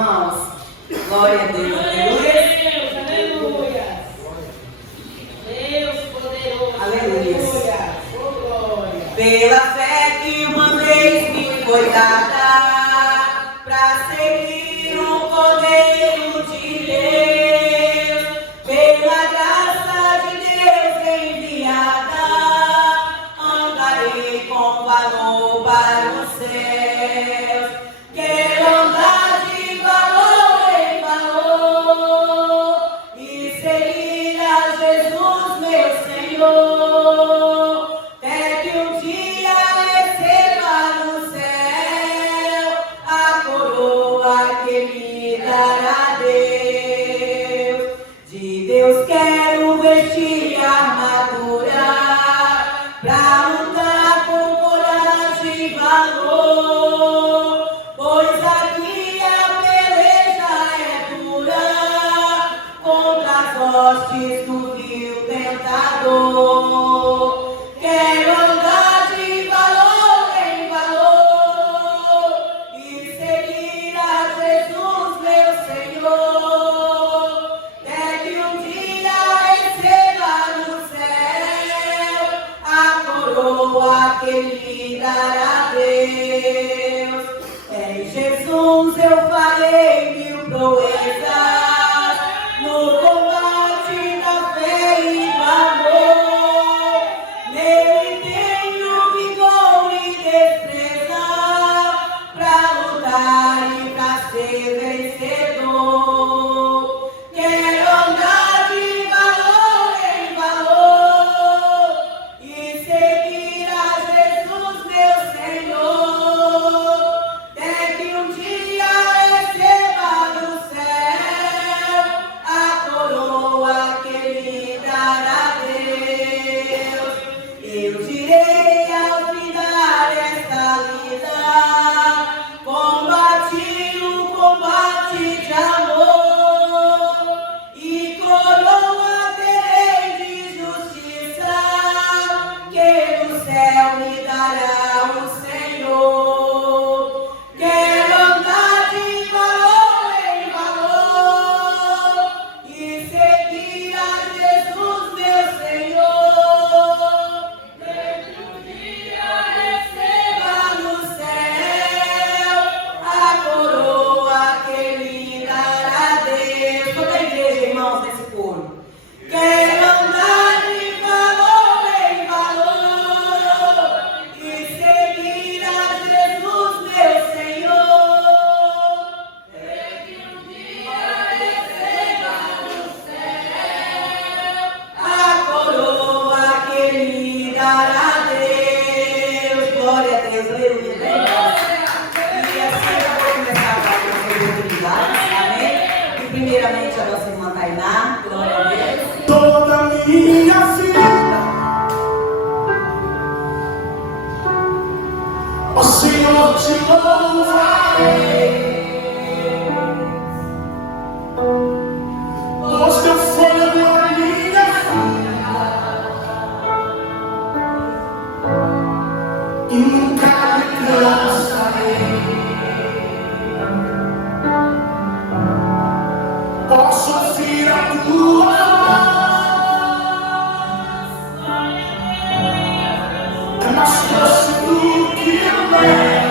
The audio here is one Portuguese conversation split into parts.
irmãos? Glória a Deus, aleluia. Aleluia. Deus poderoso. Aleluia. Oh, glória. Pela fé que uma vez me foi dada, para seguir o Cordeiro de Deus, pela graça de Deus enviada, andarei com valor para os céus. Quero andar de valor em valor e seguir a Jesus, meu Senhor, até que um dia receba no céu a coroa que me dará Deus. De Deus quero vestir a armadura pra lutar com coragem e valor, pois aqui a peleja é dura contra as hostes do vil tentador. Quero andar de valor em valor e seguir a Jesus, meu Senhor, até que um dia receba no céu a coroa que lhe dará Deus. Em Jesus eu farei mil proezas no combate da fé e do amor. Nele tenho vigor e destreza pra lutar e pra ser vencedor. Quero andar de valor em valor e seguir a Jesus, meu Senhor, até que um dia receba do céu a coroa que lhe dará Deus. Eu direi ao findar esta lida, combati o combate de amor e coroa terei de justiça que do céu me dará o Senhor. Quero andar de valor em valor e seguir a Jesus, meu Senhor, até que um dia receba no céu a coroa que lhe dará Deus. Toda a igreja, irmãos, nesse coro. Quero andar de valor em valor e seguir a Jesus, meu Senhor, até que um dia receba no céu a coroa que lhe dará Deus. Glória a Deus, aleluia. E assim eu vou começar a falar com as oportunidades, amém? E primeiramente a nossa irmã Tainá, glória a Deus. Toda minha vida, ó Senhor, te louvarei, pois teu fôlego é a minha vida e nunca me cansarei. Posso ouvir a tua voz, é mais doce do que o mel,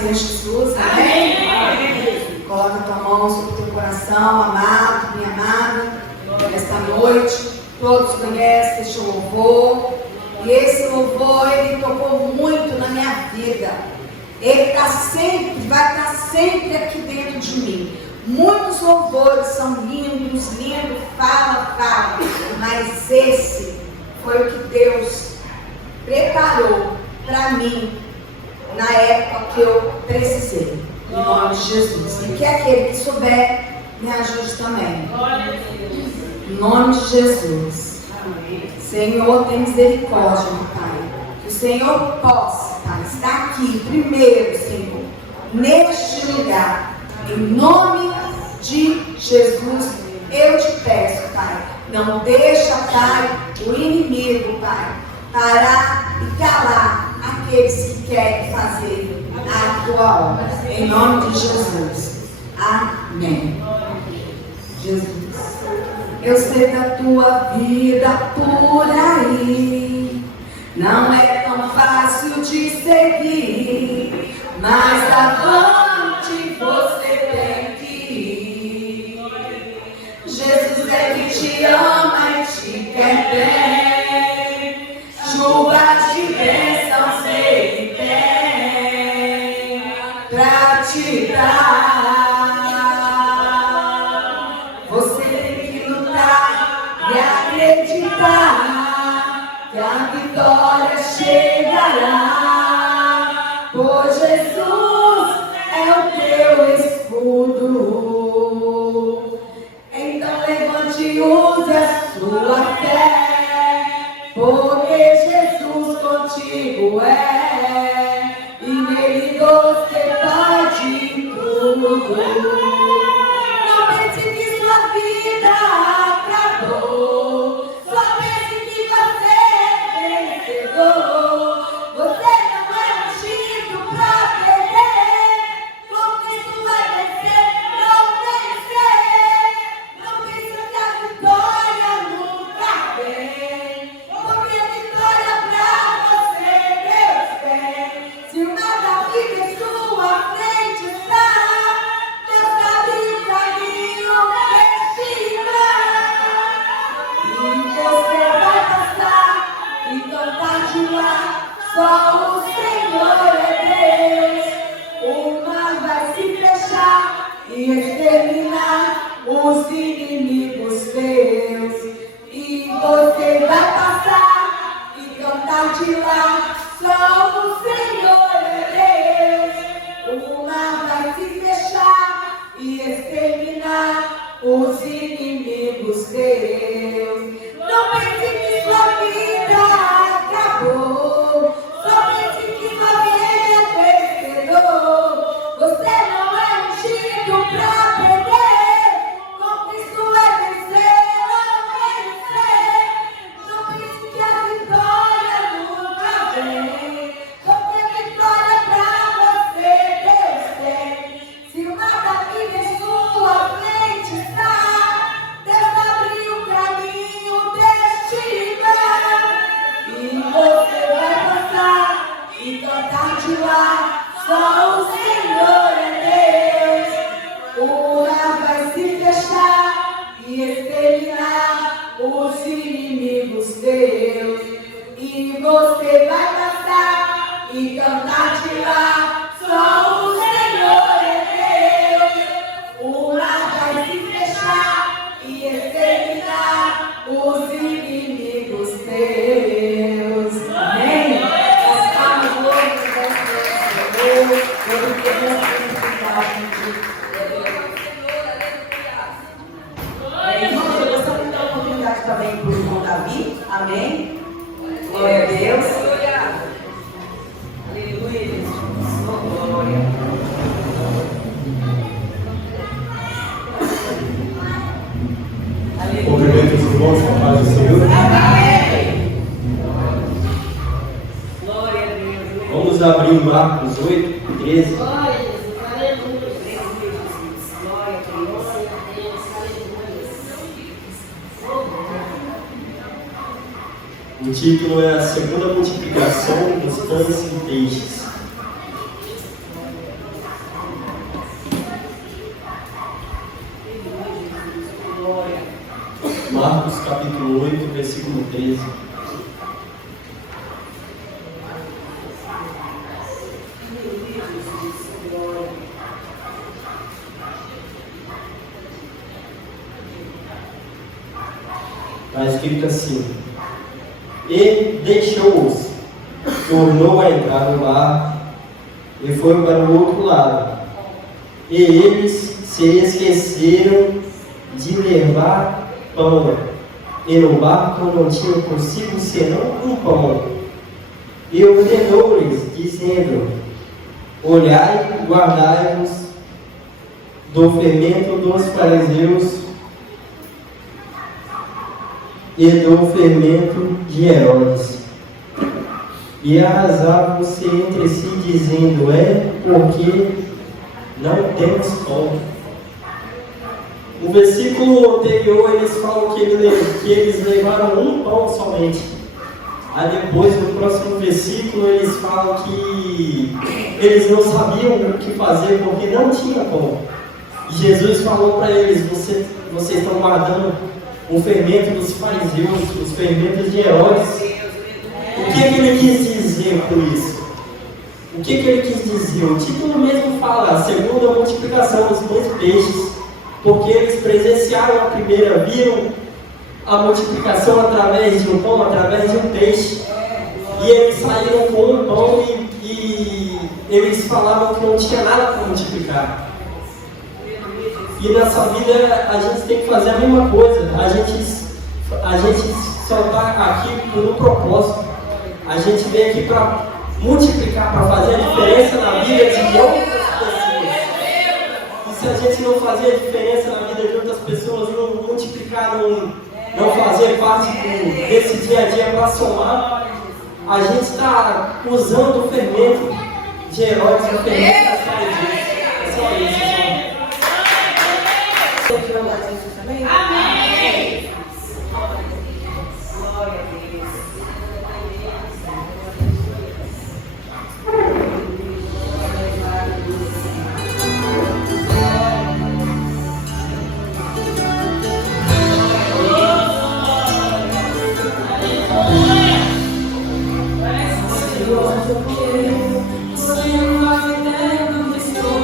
Senhor Jesus, amém? Coloca a tua mão sobre o teu coração, amado, minha amada. Esta noite, todos conhecem este louvor. E esse louvor, ele tocou muito na minha vida. Ele está sempre, vai estar sempre aqui dentro de mim. Muitos louvores são lindos, fala. Mas esse foi o que Deus preparou para mim na época que eu precisei. Em nome de Jesus. E que aquele que souber, me ajude também. Em nome de Jesus. Senhor, tem misericórdia, meu Pai. Que o Senhor possa, Pai, estar aqui primeiro, Senhor, neste lugar. Em nome de Jesus, eu te peço, Pai. Não deixa, Pai, o inimigo, Pai, parar e calar aqueles que querem fazer a tua obra. Em nome de Jesus. Amém. Jesus. Eu sei da tua vida por aí, não é tão fácil de seguir, mas avante você tem que ir. Jesus é que te ama e te quer bem, chuvas de bênçãos ele tem pra te dar. Que a vitória chegará, pois Jesus é o teu escudo. Então levante e use a sua fé, porque Jesus contigo é, e nele você pode tudo. Não pense que sua vida acabou. Você não é ungido pra perder, com Cristo vai vencer, não vencer. Não pensa que a vitória nunca vem, porque a vitória pra você Deus tem. Se o Davi em sua frente está, Deus sabe o caminho destino. E você vai passar e cantar de lá. Só o Senhor é Deus. O mar vai se fechar e exterminar os inimigos teus. E você vai passar e cantar de lá. Só o Senhor é Deus. O mar vai se fechar e exterminar os inimigos teus. Não pense que sua vida acabou. Só pense que você é vencedor. Você não é ungido pra perder. Com Cristo vai vencer, não vencer. Não pense que a vitória nunca vem, porque a vitória pra você Deus tem. Se o mar da vida em sua frente está, Deus abriu o caminho destino. E você vai passar e cantar de lá. Só o Senhor é Deus. O mar vai se fechar e exterminar os inimigos teus. E você vai passar e cantar de lá. Só o Senhor é Deus. O mar vai se fechar e exterminar os inimigos teus. Amém? As palmas do outro Senhor, porque Deus tem irmão, eu gostaria de dar uma oportunidade também para o irmão Davi. Amém? Glória a Deus. Aleluia, Jesus. Glória. Cumprimento os irmãos com a paz do Senhor. Amém. Glória a Deus. Vamos abrir o Marcos 8, 13. Glória a Jesus. Aleluia. Glória a Deus. O título é A Segunda Multiplicação dos Pães e Peixes. Marcos capítulo 8, versículo 13. Está escrito assim: e deixou-os, tornou a entrar no barco e foi para o outro lado. E eles se esqueceram de levar pão, e no barco não tinham consigo senão um pão. E ordenou-lhes, dizendo: olhai e guardai-vos do fermento dos fariseus e do fermento de Herodes. E arrasavam-se entre si, dizendo: é porque não temos pão. No versículo anterior, eles falam que eles levaram um pão somente. Aí depois, no próximo versículo, eles falam que eles não sabiam o que fazer porque não tinha pão. E Jesus falou para eles: vocês estão guardando o fermento dos fariseus, os fermentos de Herodes. O que ele quis dizer por isso? O que ele quis dizer? O título mesmo fala: segundo a multiplicação dos dois peixes, porque eles presenciaram a primeira, viram a multiplicação através de um pão, através de um peixe, e eles saíram com um pão e eles falavam que não tinha nada para multiplicar. E nessa vida a gente tem que fazer a mesma coisa. A gente só está aqui por um propósito. A gente vem aqui para multiplicar, para fazer a diferença na vida de outras pessoas. E se a gente não fazer a diferença na vida de outras pessoas, não multiplicar, não fazer parte desse dia a dia para somar, a gente está usando o fermento de Herodes, o fermento das fariseus. É só isso. Amém. Glória a Deus. Senhor, porque o Senhor vai eterno, estou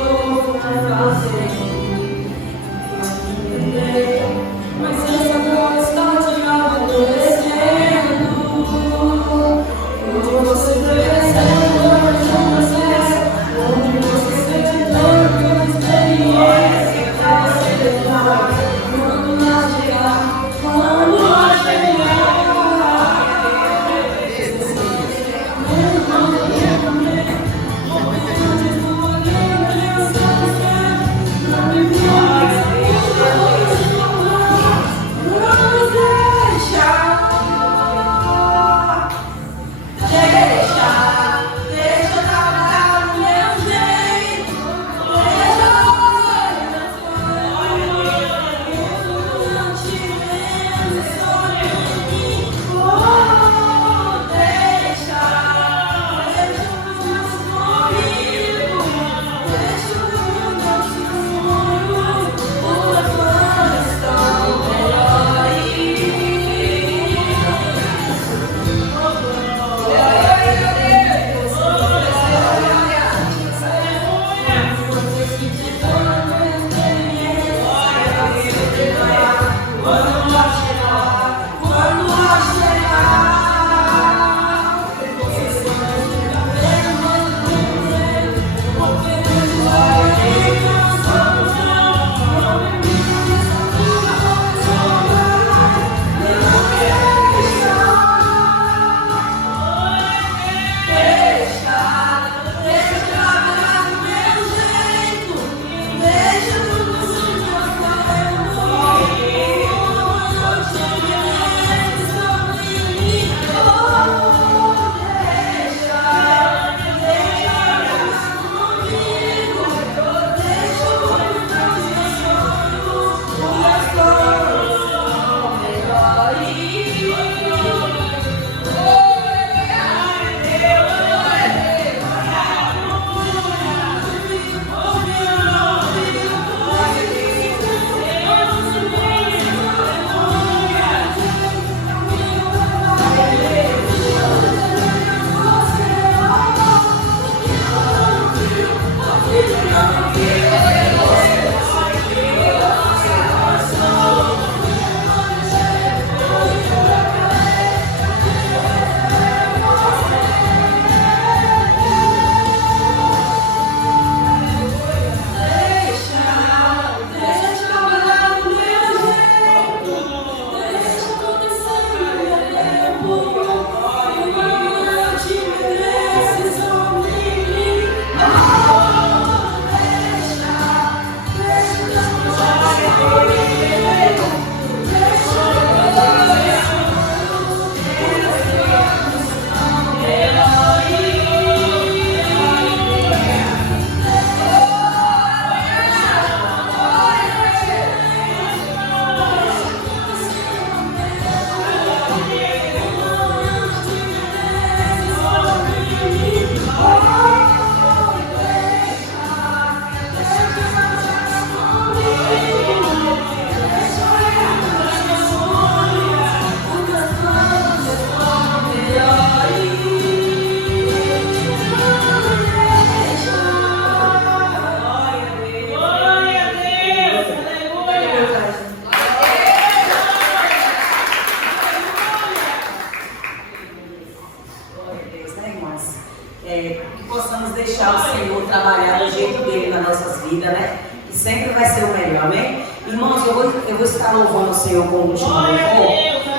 Que possamos deixar o Senhor trabalhar do jeito dele nas nossas vidas, né? E sempre vai ser o melhor, amém? Irmãos, eu vou estar louvando o Senhor com o último louvor.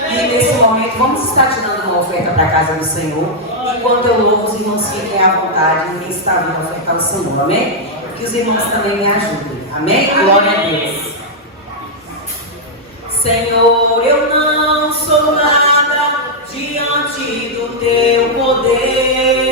E nesse momento vamos estar tirando uma oferta para a casa do Senhor. Enquanto eu louvo, os irmãos fiquem à vontade em quem está vindo ofertar o Senhor, amém? Que os irmãos também me ajudem, amém? Glória a Deus. Senhor, eu não sou nada diante do teu poder.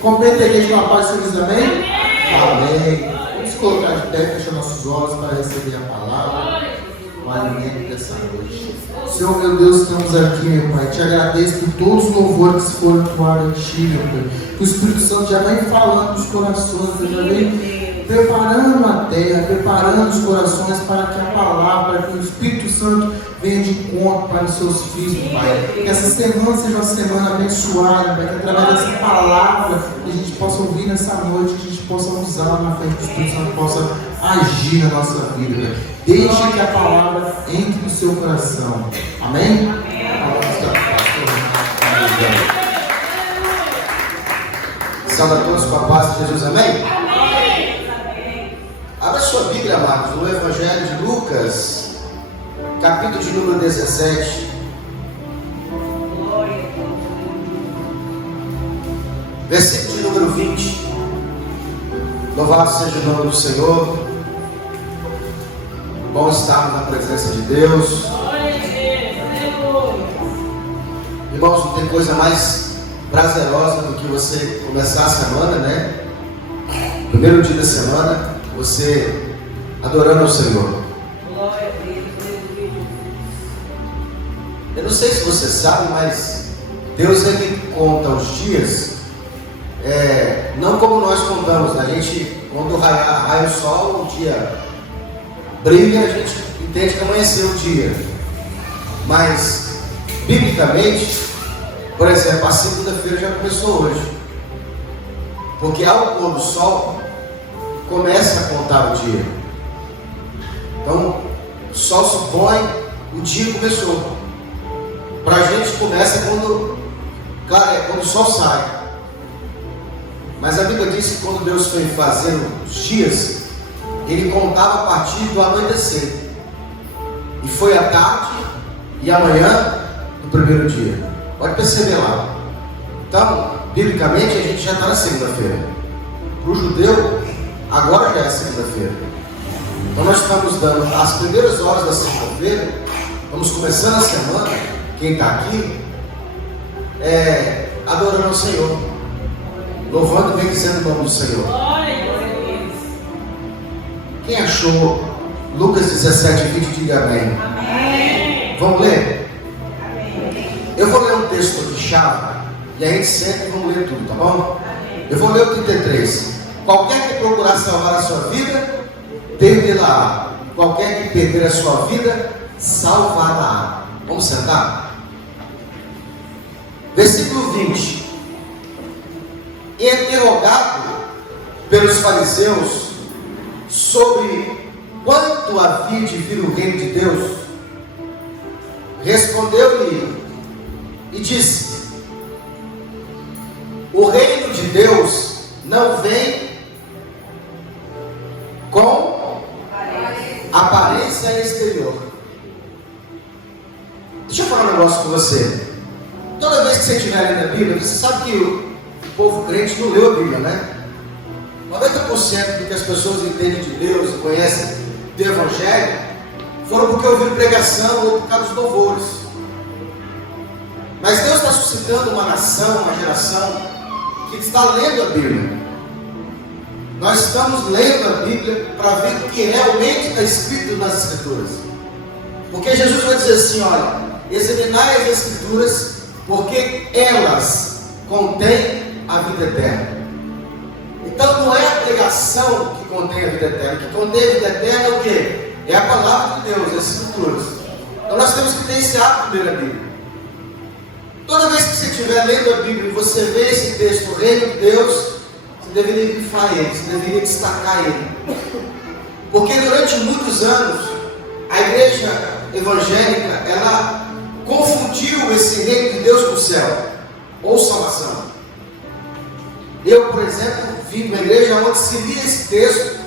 Completa a igreja com a paz de Jesus, amém? Amém. Vamos colocar de pé, fechar nossos olhos para receber a palavra, o alimento dessa noite. Senhor, meu Deus, estamos aqui, meu Pai. Te agradeço por todos os louvores que foram entoados a Ti, meu Pai. O Espírito Santo já vem falando nos corações, já vem preparando a terra, preparando os corações para que a palavra, para que o Espírito Santo venha de encontro para os seus filhos, Pai. Que essa semana seja uma semana abençoada, Pai. Que através dessa palavra que a gente possa ouvir nessa noite, que a gente possa usar na frente do Espírito Santo, possa agir na nossa vida, Pai. Deixe que a palavra entre no seu coração. Amém? Salve a todos com a paz de Jesus, amém? Abra sua Bíblia, amados, no Evangelho de Lucas, capítulo de número 17. Versículo de número 20. Louvado seja o nome do Senhor. Bom estarmos na presença de Deus. Irmãos, não tem coisa mais prazerosa do que você começar a semana, né? Primeiro dia da semana, você adorando o Senhor. Eu não sei se você sabe, mas Deus, ele conta os dias, não como nós contamos, né? A gente, quando raia o sol, o dia brilha, a gente entende que amanheceu o dia. Mas, biblicamente, por exemplo, a segunda-feira já começou hoje. Porque ao pôr do sol, começa a contar o dia. Então, o sol se põe, o dia começou. Para a gente começa quando, claro, quando o sol sai. Mas a Bíblia diz que quando Deus foi fazer os dias, Ele contava a partir do anoitecer. E foi a tarde e amanhã do primeiro dia. Pode perceber lá. Então, biblicamente, a gente já está na segunda-feira. Para o judeu, agora já é segunda-feira. Então nós estamos dando as primeiras horas da segunda-feira, estamos começando a semana, quem está aqui, adorando ao Senhor, louvando e bendizendo o nome do Senhor. Quem achou Lucas 17, 20, diga amém. Amém. Vamos ler? Amém. Eu vou ler um texto de chave e a gente senta e vamos ler tudo, tá bom? Amém. Eu vou ler o 33. Qualquer que procurar salvar a sua vida, perdê-la. Qualquer que perder a sua vida, salvará. Vamos sentar? Versículo 20. Interrogado pelos fariseus sobre quanto havia de vir o reino de Deus, respondeu-lhe e disse: o reino de Deus não vem com aparência exterior. Deixa eu falar um negócio com você. Toda vez que você estiver lendo a Bíblia, você sabe que o povo crente não leu a Bíblia, né? 90% do que as pessoas entendem de Deus e conhecem do Evangelho foram porque ouviram pregação ou por causa dos louvores. Mas Deus está suscitando uma nação, uma geração que está lendo a Bíblia. Nós estamos lendo a Bíblia para ver o que realmente está escrito nas Escrituras. Porque Jesus vai dizer assim: olha, examinai as Escrituras, porque elas contêm a vida eterna. Então não é a pregação que contém a vida eterna. O que contém a vida eterna é o quê? É a palavra de Deus, as Escrituras. Então nós temos que ter esse hábito de ler a Bíblia. Toda vez que você estiver lendo a Bíblia e você vê esse texto, o reino de Deus, você deveria grifar ele, você deveria destacar ele. Porque durante muitos anos, a igreja evangélica, ela confundiu esse reino de Deus com o céu, ou salvação. Eu, por exemplo, vim de uma igreja onde se lia esse texto,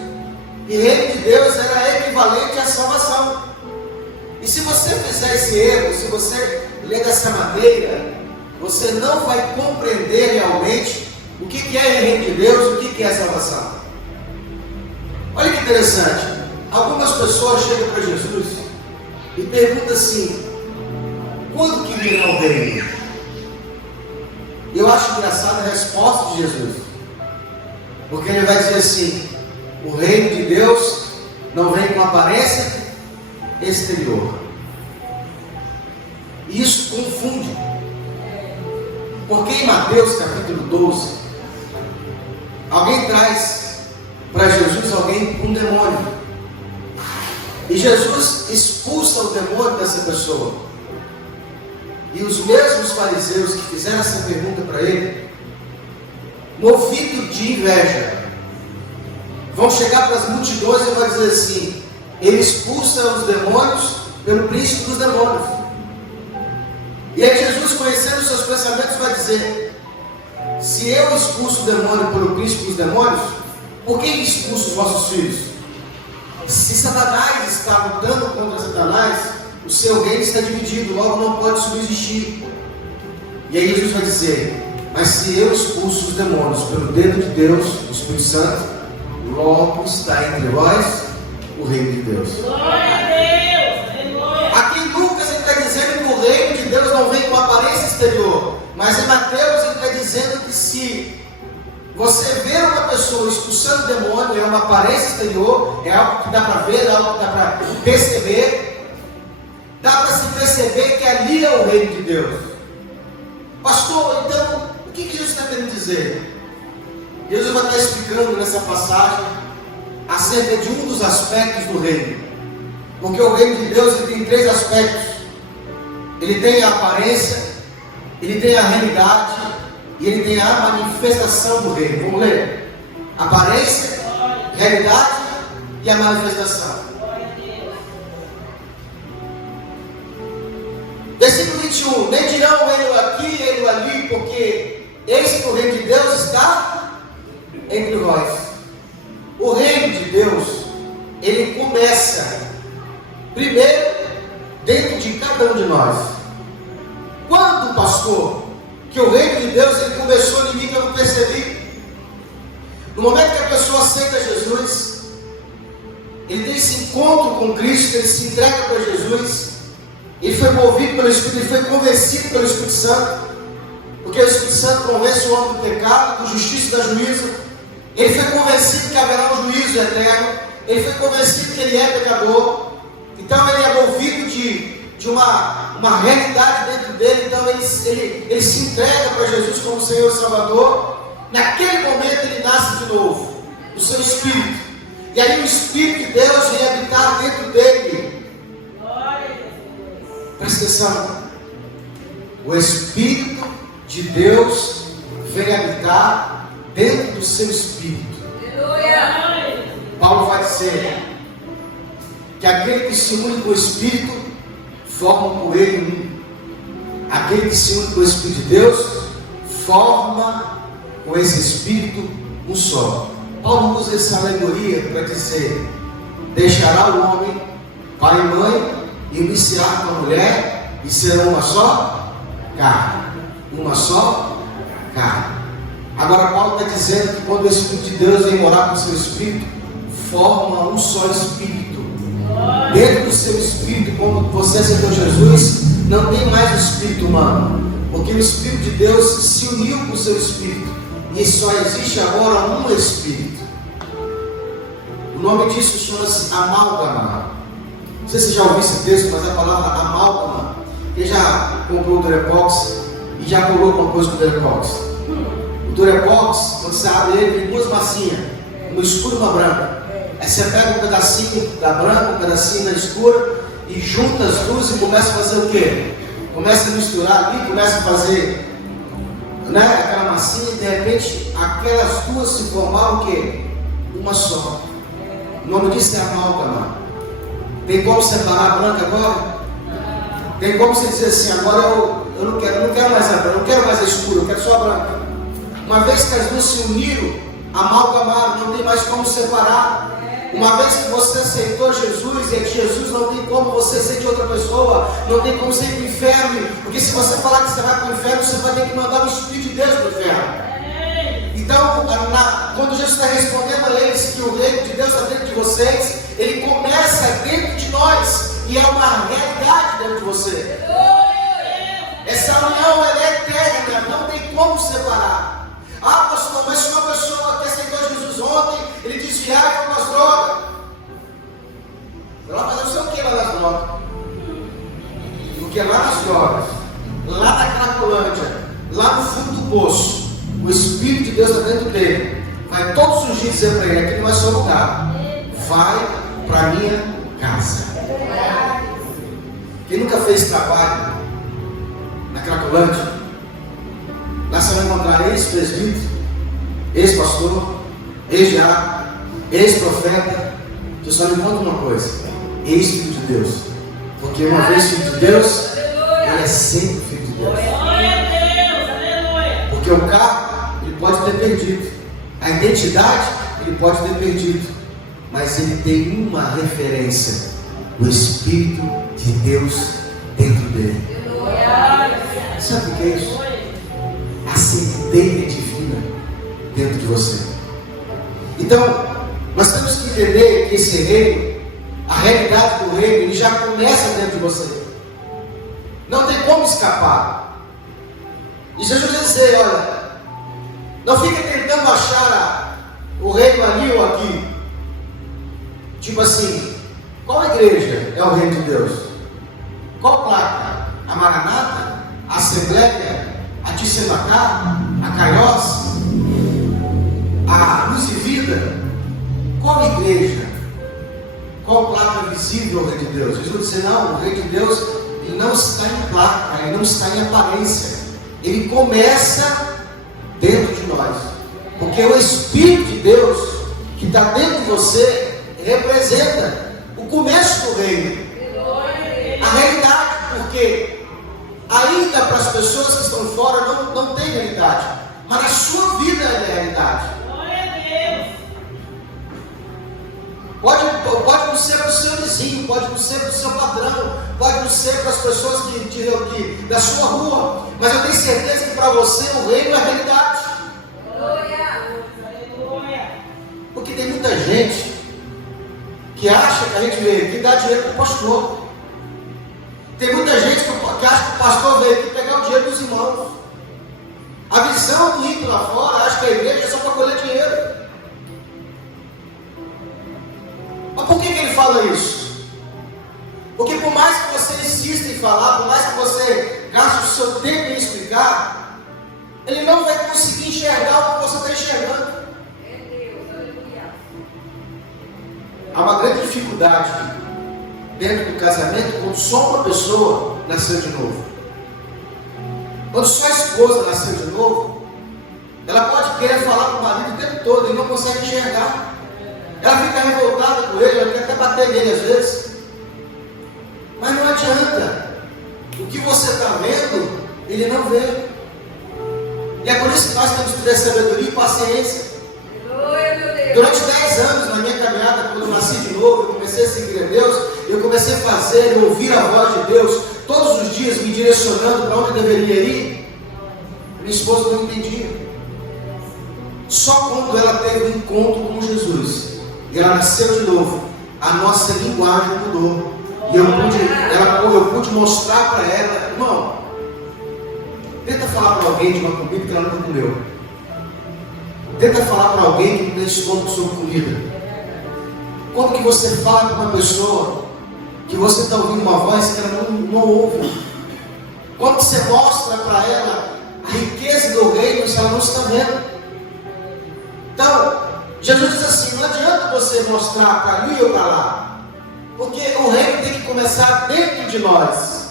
e reino de Deus era equivalente à salvação. E se você fizer esse erro, se você ler dessa maneira, você não vai compreender realmente o que é o reino de Deus, o que é salvação. Olha que interessante. Algumas pessoas chegam para Jesus e perguntam assim: quando que virá o reino? Eu acho engraçada a resposta de Jesus, porque ele vai dizer assim: o reino de Deus não vem com aparência exterior. E isso confunde. Porque em Mateus capítulo 12, alguém traz para Jesus alguém com um demônio. E Jesus expulsa o demônio dessa pessoa. E os mesmos fariseus que fizeram essa pergunta para ele, movido de inveja, vão chegar para as multidões e vão dizer assim: ele expulsa os demônios pelo príncipe dos demônios. E aí Jesus, conhecendo os seus pensamentos, vai dizer: se eu expulso o demônio pelo príncipe dos demônios, por que expulso os vossos filhos? Se Satanás está lutando contra Satanás, o seu reino está dividido, logo não pode subsistir. E aí Jesus vai dizer: Mas se eu expulso os demônios pelo dedo de Deus, o Espírito Santo, logo está entre vós o reino de Deus. Glória a Deus. Aleluia. Aqui em Lucas ele está dizendo que o reino de Deus não vem com aparência exterior. Mas em Mateus ele está dizendo que se você vê uma pessoa expulsando demônio, é uma aparência exterior, é algo que dá para ver, é algo que dá para perceber. Dá para se perceber que ali é o reino de Deus. Pastor, então, o que Jesus está querendo dizer? Jesus vai estar explicando nessa passagem acerca de um dos aspectos do reino. Porque o reino de Deus ele tem 3 aspectos. Ele tem a aparência, ele tem a realidade e ele tem a manifestação do reino. Vamos ler? Aparência, realidade e a manifestação. Versículo 21. Nem dirão ele aqui, ele ali, porque eis que o reino de Deus está entre vós. O reino de Deus, ele começa primeiro dentro de cada um de nós. Quando, pastor, que o reino de Deus ele começou em mim, que eu não percebi? No momento que a pessoa aceita Jesus, ele tem esse encontro com Cristo, ele se entrega para Jesus, ele foi movido pelo Espírito, ele foi convencido pelo Espírito Santo, porque o Espírito Santo convence o homem do pecado, da justiça e da juízo. Ele foi convencido que haverá um juízo eterno, ele foi convencido que ele é pecador, então ele é movido de uma realidade dentro dele, então ele se entrega para Jesus como Senhor e Salvador. Naquele momento ele nasce de novo, no seu Espírito, e aí o Espírito de Deus vem habitar dentro dele. Presta atenção, o Espírito de Deus vem habitar dentro do seu Espírito. Paulo vai dizer que aquele que se une com o Espírito forma com ele um. Aquele que se une com o Espírito de Deus forma com esse Espírito um só. Paulo usa essa alegoria para dizer: deixará o homem pai e mãe e iniciar com a mulher e serão uma só carne. Uma só carne. Agora Paulo está dizendo que quando o Espírito de Deus vem morar com o seu Espírito, forma um só Espírito. Dentro do seu Espírito, quando você aceitou Jesus, não tem mais o Espírito humano, porque o Espírito de Deus se uniu com o seu Espírito, e só existe agora um Espírito. O nome disso chama-se amálgama. Não sei se você já ouviu esse texto, mas a palavra amálgama, quem já comprou o Durepox e já colou alguma coisa com o Durepox? O Durepox, quando você abre ele, tem 2 massinhas, uma escura e uma branca. Aí você pega um pedacinho da branca, um pedacinho da escura e junta as duas e começa a fazer o quê? Começa a misturar ali, começa a fazer, né, aquela massinha, e de repente aquelas duas se formaram o quê? Uma só. O nome disso é amálgama. Tem como separar a branca agora? Tem como você dizer assim: agora eu não quero mais a branca, não quero mais a escura, eu quero só a branca. Uma vez que as duas se uniram, amalgamaram, não tem mais como separar. Uma vez que você aceitou Jesus, e de Jesus não tem como você ser de outra pessoa, não tem como ser do inferno, porque se você falar que você vai para o inferno, você vai ter que mandar o Espírito de Deus para o inferno. Então, quando Jesus está respondendo a eles que o reino de Deus está dentro de vocês, ele começa dentro de nós, e é uma realidade dentro de você. Essa união ela é eterna, não tem como separar. Ah, pastor, mas se uma pessoa que aceitou Jesus ontem, ele desviava com as drogas, vai lá fazer não sei o que lá nas drogas. Porque lá nas drogas, lá na Cracolândia, lá no fundo do poço, o Espírito de Deus está dentro dele. Vai todos os dias dizer para ele: aqui não é seu lugar, vai para a minha casa. Quem nunca fez trabalho na Cracolândia, lá você vai encontrar ex-presbítero, ex-pastor, ex-diácono, ex-profeta. Você só não encontra uma coisa: ex-filho de Deus. Porque uma vez filho de Deus, ele é sempre filho de Deus. Porque o carro, ele pode ter perdido, a identidade, ele pode ter perdido, mas ele tem uma referência: o Espírito de Deus dentro dele. Sabe o que é isso? A Então, nós temos que entender que esse reino, a realidade do reino, ele já começa dentro de você. Não tem como escapar. E Jesus vai dizer, olha, não fique tentando achar o reino ali ou aqui. Tipo assim, qual igreja é o reino de Deus? Qual placa? A Maranata? A Assembleia? A Tissemacá? A Caiós? A Luz e Vida? Qual igreja? Qual placa visível ao reino de Deus? Jesus vai dizer, não, o reino de Deus, ele não está em placa, ele não está em aparência. Ele começa dentro de nós. Porque o Espírito de Deus que está dentro de você representa o começo do reino. A realidade, porque ainda para as pessoas que estão fora não tem realidade. Mas na sua vida é realidade. Pode não ser para o seu vizinho, pode não ser para o seu padrão, pode não ser para as pessoas da sua rua, mas eu tenho certeza que para você o reino é a realidade. Porque tem muita gente que acha que a gente veio aqui dar dinheiro para o pastor. Tem muita gente que acha que o pastor veio aqui pegar o dinheiro dos irmãos. A visão do ímpio lá fora acha que a igreja é só para colher dinheiro. Mas por que ele fala isso? Porque por mais que você insista em falar, por mais que você gaste o seu tempo em explicar, ele não vai conseguir enxergar o que você está enxergando. Há uma grande dificuldade dentro do casamento quando só uma pessoa nasceu de novo. Quando só a esposa nasceu de novo, ela pode querer falar com o marido o tempo todo e não consegue enxergar. Ela fica revoltada com ele, ela quer até bater nele às vezes. Mas não adianta. O que você está vendo, ele não vê. E é por isso que nós temos que ter sabedoria e paciência. Durante 10 anos na minha caminhada, quando eu nasci de novo, eu comecei a seguir a Deus, eu comecei a fazer, eu ouvir a voz de Deus, todos os dias me direcionando para onde eu deveria ir. Minha esposa não entendia. Só quando ela teve um encontro com Jesus, e ela nasceu de novo, a nossa linguagem mudou. E eu pude mostrar para ela, irmão, tenta falar para alguém de uma comida que ela nunca comeu. Tenta falar para alguém que não tem estômago sobre comida. Quando que você fala com uma pessoa que você está ouvindo uma voz que ela não ouve? Quando você mostra para ela a riqueza do reino se ela não está vendo? Então, Jesus diz assim, não adianta você mostrar para ali ou para lá, porque o reino tem que começar dentro de nós.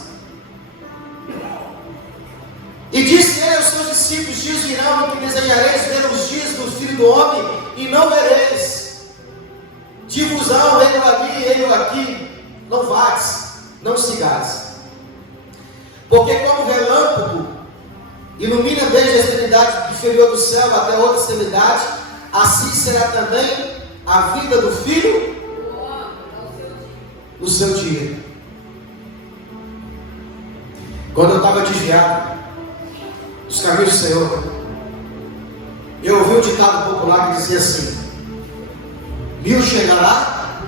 E disse ele aos seus discípulos, dias virão em que desejareis ver os dias do Filho do Homem, e não vereis. Digo-vos-ão, ele ali, ele aqui, não vades, não sigais. Porque como relâmpago ilumina desde a extremidade inferior do céu até outra extremidade, assim será também a vida do Filho no seu dia. Quando eu estava desviado dos caminhos do Senhor, eu ouvi um ditado popular que dizia assim: 1000 chegará,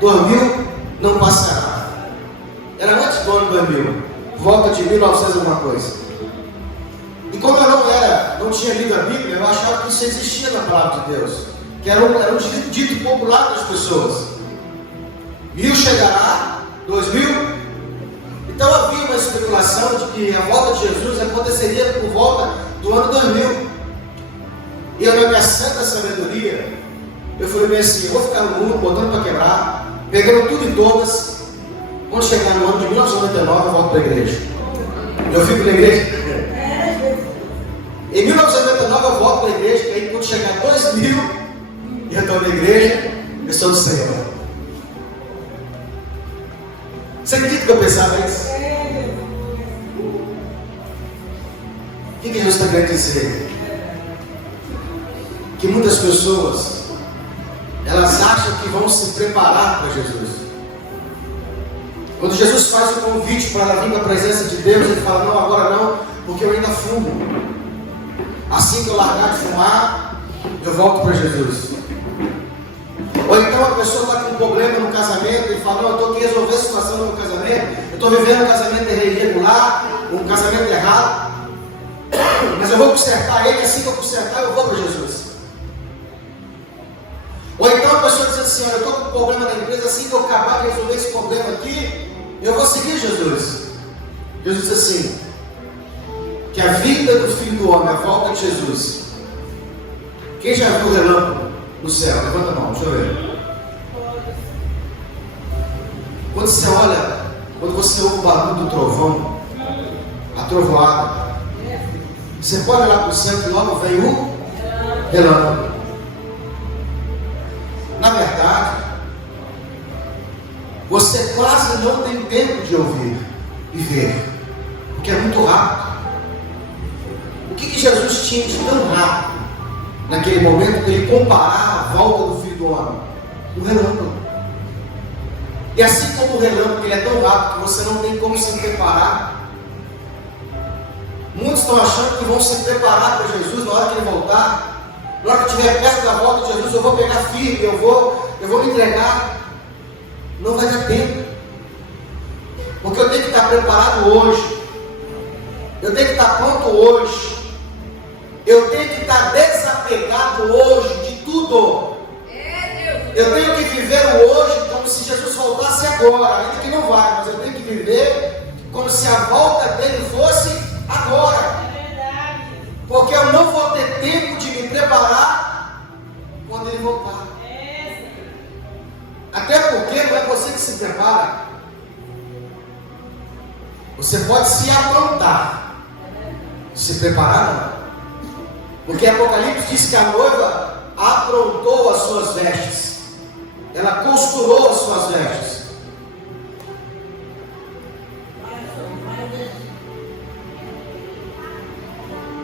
2000 não passará. Era antes do ano 2000, volta de 1900 alguma coisa. E como eu não tinha lido a Bíblia, eu achava que isso existia na palavra de Deus, que era um dito popular das pessoas. 1000 chegará, 2000. Então havia uma especulação de que a volta de Jesus aconteceria por volta do ano 2000. E eu, na minha santa sabedoria, eu falei bem assim, eu vou ficar no mundo, botando para quebrar, pegando tudo e todas. Quando chegar no ano de 1999, eu volto para a igreja. Eu fico na igreja. Em 1999 eu volto para a igreja, e aí quando chegar 2000, eu estou na igreja, eu sou do Senhor. Você acredita que eu pensava isso? O que Jesus está querendo dizer? Que muitas pessoas, elas acham que vão se preparar para Jesus. Quando Jesus faz o convite para ela vir na presença de Deus, ele fala, não, agora não, porque eu ainda fumo. Assim que eu largar de fumar, eu volto para Jesus. então a pessoa está com um problema no casamento e fala, não, eu estou aqui resolver a situação do meu casamento, eu estou vivendo um casamento irregular, um casamento errado, mas eu vou consertar ele, assim que eu consertar eu vou para Jesus. Ou então a pessoa diz assim, olha, eu estou com um problema na empresa, assim que eu acabar de resolver esse problema aqui, eu vou seguir Jesus. Jesus diz assim, que a vida do Filho do Homem, a volta de Jesus. Quem já viu o relâmpago no céu? Levanta a mão, deixa eu ver. Quando você olha, quando você ouve o barulho do trovão, a trovoada, você pode olhar para o céu e logo vem o relâmpago. Na verdade, você quase não tem tempo de ouvir e ver, porque é muito rápido. O que Jesus tinha de tão rápido naquele momento que ele comparava a volta do Filho do Homem? Um relâmpago. E assim como o relâmpago ele é tão rápido que você não tem como se preparar. Muitos estão achando que vão se preparar para Jesus na hora que ele voltar. Na hora que estiver perto da volta de Jesus, eu vou pegar firme, eu vou me entregar. Não vai dar tempo. Porque eu tenho que estar preparado hoje. Eu tenho que estar pronto hoje. Eu tenho que estar desapegado hoje de tudo. Eu tenho que viver o hoje como se Jesus voltasse agora. Ainda que não vai, mas eu tenho que viver como se a volta dele fosse agora. Porque eu não vou ter tempo de me preparar quando ele voltar. Até porque não é você que se prepara. Você pode se aprontar. Se preparar não. Porque Apocalipse diz que a noiva aprontou as suas vestes. Ela costurou as suas vestes.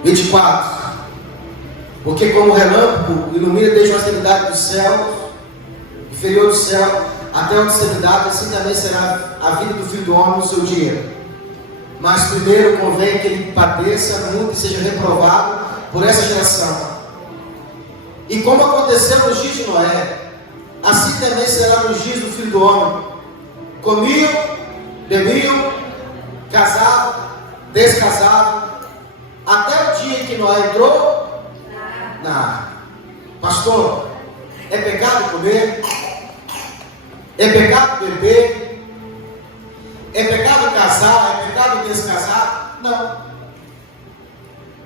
(24) Porque como o relâmpago ilumina desde a extremidade do céu, inferior do céu, até a extremidade, assim também será a vida do Filho do Homem no seu dia. Mas primeiro convém que ele padeça muito e seja reprovado por essa geração. E como aconteceu nos dias de Noé, assim também será nos dias do Filho do Homem. Comiam, bebiam, casavam, descasavam, até o dia em que Noé entrou na arca. Pastor, é pecado comer? É pecado beber? É pecado casar? É pecado descasar? Não.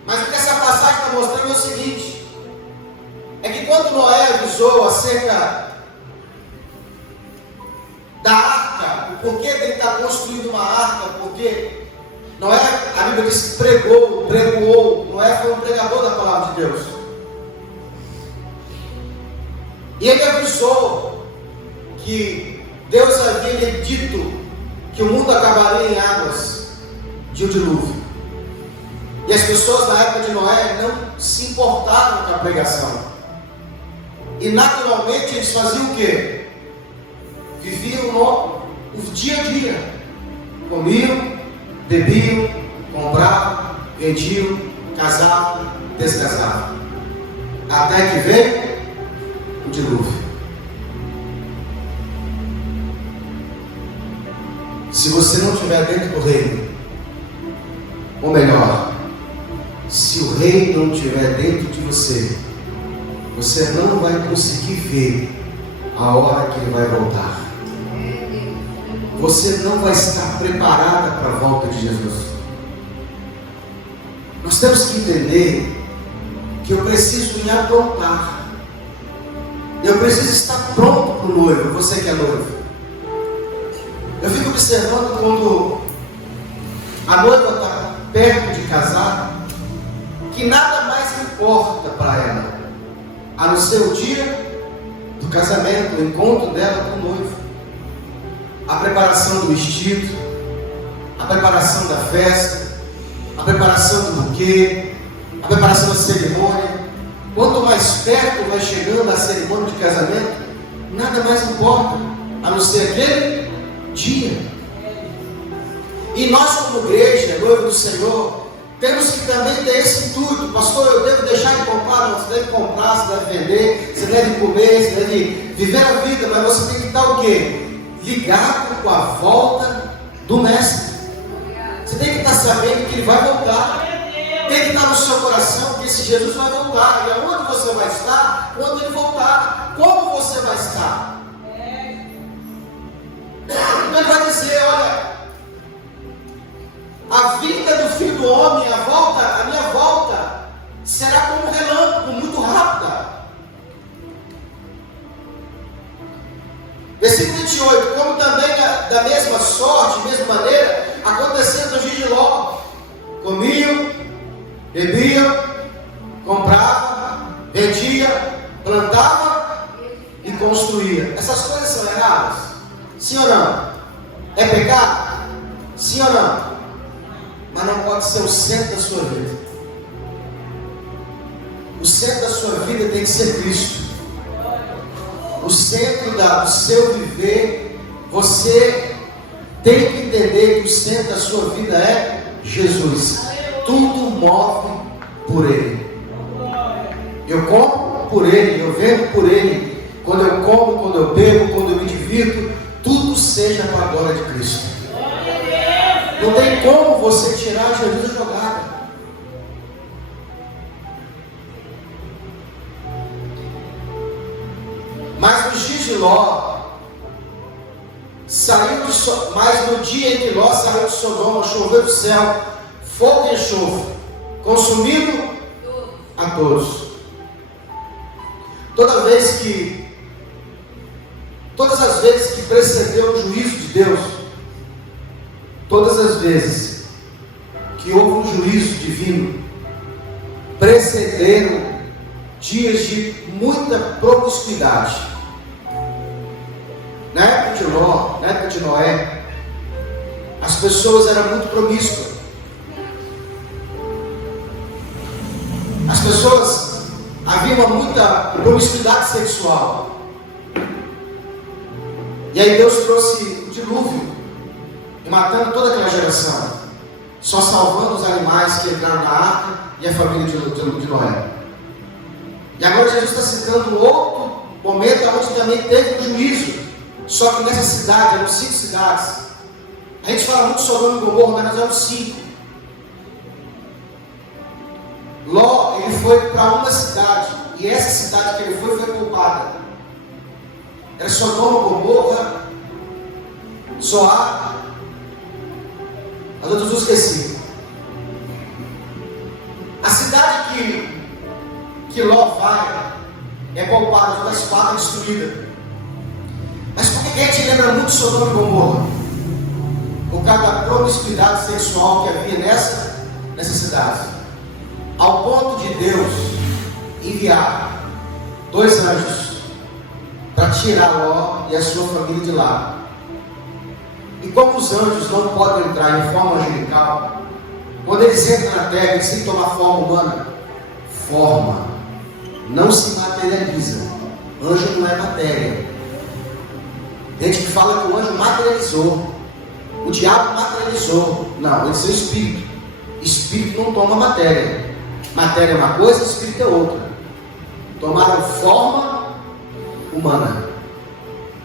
Mas o que essa passagem está mostrando é o seguinte: é que quando Noé avisou acerca da arca, o porquê dele estar construindo uma arca, porque Noé, a Bíblia diz, pregoou. Noé foi um pregador da palavra de Deus. E ele avisou que Deus havia lhe dito que o mundo acabaria em águas de um dilúvio. E as pessoas na época de Noé não se importavam com a pregação. E naturalmente eles faziam o quê? Viviam no dia a dia. Comiam, bebiam, compravam, vendiam, casavam, descasavam. Até que veio o dilúvio. Se você não estiver dentro do reino, ou melhor, se o rei não estiver dentro de você, você não vai conseguir ver a hora que ele vai voltar. Você não vai estar preparada para a volta de Jesus. Nós temos que entender que eu preciso me aprontar. Eu preciso estar pronto para o noivo. Você que é noivo. Eu fico observando quando a noiva está perto de casar, que nada mais importa para ela, a não ser o dia do casamento, o encontro dela com o noivo, a preparação do vestido, a preparação da festa, a preparação do buquê, a preparação da cerimônia. Quanto mais perto vai chegando a cerimônia de casamento, nada mais importa, a não ser aquele dia. E nós como igreja, noiva do Senhor, temos que também ter esse intuito. Pastor, eu devo deixar de comprar? Não, você deve comprar, você deve vender, você deve comer, você deve viver a vida, mas você tem que estar o quê? Ligado com a volta do Mestre. Você tem que estar sabendo que Ele vai voltar. Tem que estar no seu coração que esse Jesus vai voltar. E aonde você vai estar quando Ele voltar? Como você vai estar? Então Ele vai dizer, olha, a vinda do Filho do Homem, a minha volta, será como um relâmpago, muito rápida. Versículo 28, como também da mesma sorte, mesma maneira, aconteceu nos dias de Ló. Comiam, bebiam, comprava, vendia, plantava e construía. Essas coisas são erradas? Sim ou não? É pecado? Sim ou não? Mas não pode ser o centro da sua vida. O centro da sua vida tem que ser Cristo. O centro do seu viver, você tem que entender que o centro da sua vida é Jesus. Tudo move por Ele. Eu como por Ele, eu vendo por Ele. Quando eu como, quando eu bebo, quando eu me divirto, tudo seja para a glória de Cristo. Não tem como você tirar Jesus da jogada. Mas nos dias de Ló, mas no dia em que Ló saiu de Sodoma, choveu do céu, fogo e enxofre, consumindo a todos. Todas as vezes que precedeu o juízo de Deus, todas as vezes que houve um juízo divino, precederam dias de muita promiscuidade. Na época de Ló, na época de Noé, as pessoas eram muito promíscuas. As pessoas, havia muita promiscuidade sexual. E aí Deus trouxe o dilúvio, e matando toda aquela geração, só salvando os animais que entraram na arca e a família de Noé. E agora Jesus está citando outro momento onde também teve um juízo. Só que nessa cidade, eram 5 cidades. A gente fala muito sobre Sodoma e Gomorra, mas nós éramos 5. Ló, ele foi para uma cidade, e essa cidade que ele foi culpada. Era Sodoma, Gomorra, Zoar. As outras eu esqueci. A cidade que Ló vai é poupada, toda a espada é destruída. Mas por que a gente lembra muito de Sodoma e Gomorra? Por causa da promiscuidade sexual que havia nessa cidade. Ao ponto de Deus enviar 2 anjos para tirar Ló e a sua família de lá. E como os anjos não podem entrar em forma angelical, quando eles entram na terra, eles têm que tomar forma humana. Forma não se materializa. Anjo não é matéria. Tem gente que fala que o anjo materializou, o diabo materializou. Não, eles são espírito. Espírito não toma matéria. Matéria é uma coisa, espírito é outra. Tomaram forma humana.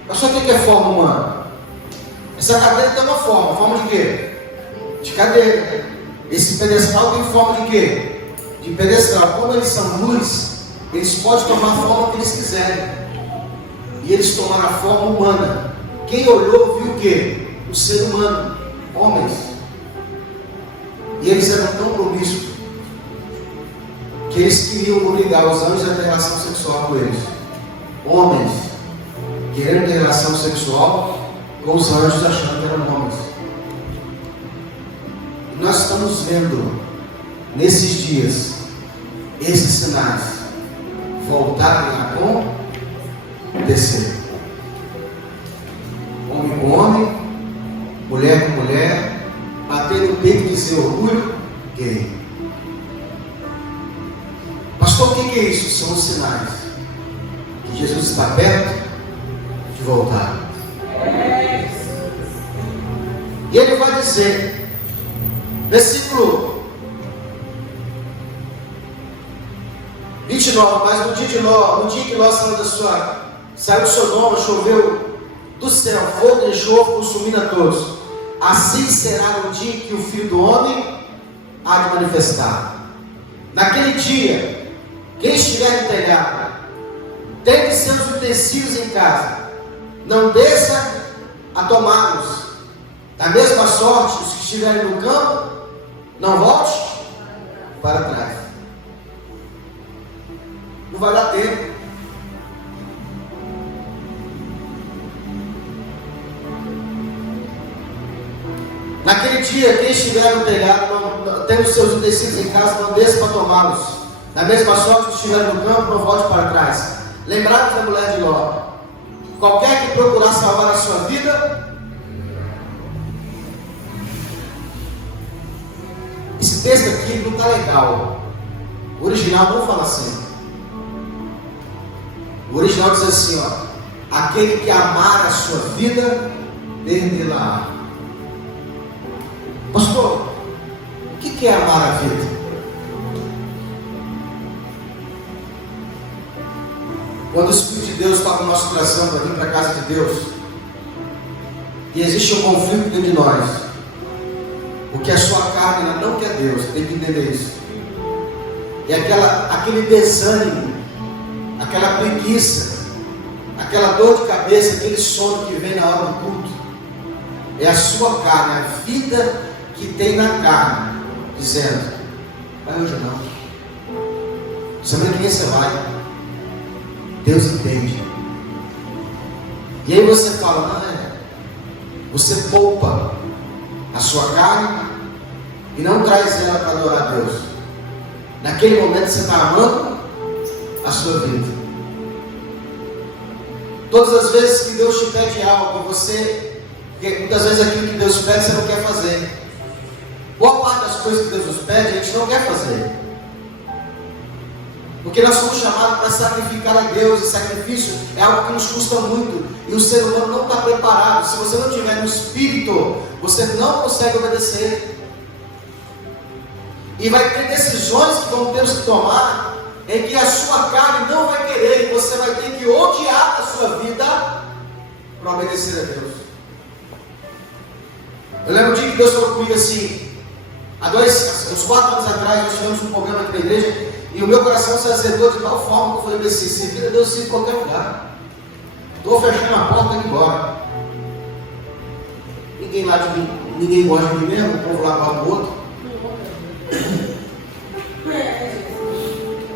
Mas só o que é forma humana? Essa cadeira tem uma forma de quê? De cadeira. Esse pedestal tem forma de quê? De pedestal. Como eles são luz, eles podem tomar a forma que eles quiserem. E eles tomaram a forma humana. Quem olhou viu o quê? O ser humano, homens. E eles eram tão promíscuos que eles queriam obrigar os anjos a ter relação sexual com eles. Homens querendo ter relação sexual com os anjos, achando que eram homens. E nós estamos vendo nesses dias esses sinais voltarem a acontecer. Homem com homem, mulher com mulher, bater no peito e dizer orgulho gay. Pastor, o que é isso? São os sinais que Jesus está perto de voltar. E ele vai dizer, versículo 29, mas no dia que Ló saiu da saiu Sodoma, choveu do céu, fogo e enxofre consumindo a todos. Assim será no dia que o Filho do Homem há de manifestar. Naquele dia, quem estiver no telhado, tendo seus utensílios em casa, não desça a tomá-los. Da mesma sorte, os que estiverem no campo, não volte para trás. Não vai dar tempo. Naquele dia, quem estiver no telhado, tendo seus utensílios em casa, não desça para tomá-los. Da mesma sorte, os que estiverem no campo, não volte para trás. Lembraram da mulher de Ló. Qualquer que procurar salvar a sua vida. Esse texto aqui não está legal. O original não fala assim. O original diz assim, ó: aquele que amar a sua vida, perdê-la. Pastor, o que é amar a vida? Quando o Espírito de Deus toca no nosso coração para vir para a casa de Deus, e existe um conflito dentro de nós, porque a sua carne ela não quer Deus, tem que entender isso. E aquele desânimo, aquela preguiça, aquela dor de cabeça, aquele sono que vem na hora do culto, é a sua carne, a vida que tem na carne, dizendo: vai hoje não, semana que vem você vai. Deus entende. E aí você fala: não, você poupa a sua carne e não traz ela para adorar a Deus. Naquele momento você está amando a sua vida. Todas as vezes que Deus te pede algo, porque muitas vezes aquilo que Deus pede você não quer fazer. Boa parte das coisas que Deus nos pede a gente não quer fazer, porque nós somos chamados para sacrificar a Deus, e sacrifício é algo que nos custa muito, e o ser humano não está preparado. Se você não tiver no Espírito, você não consegue obedecer, e vai ter decisões que vão ter que tomar, em que a sua carne não vai querer, e você vai ter que odiar a sua vida para obedecer a Deus. Eu lembro um dia que Deus falou comigo assim, uns 4 anos atrás, nós tivemos um programa aqui na igreja, e o meu coração se azedou de tal forma que eu falei assim: servir a Deus sim em qualquer lugar. Estou fechando a porta e indo embora. Ninguém gosta de mim mesmo, o povo lá gosta do outro.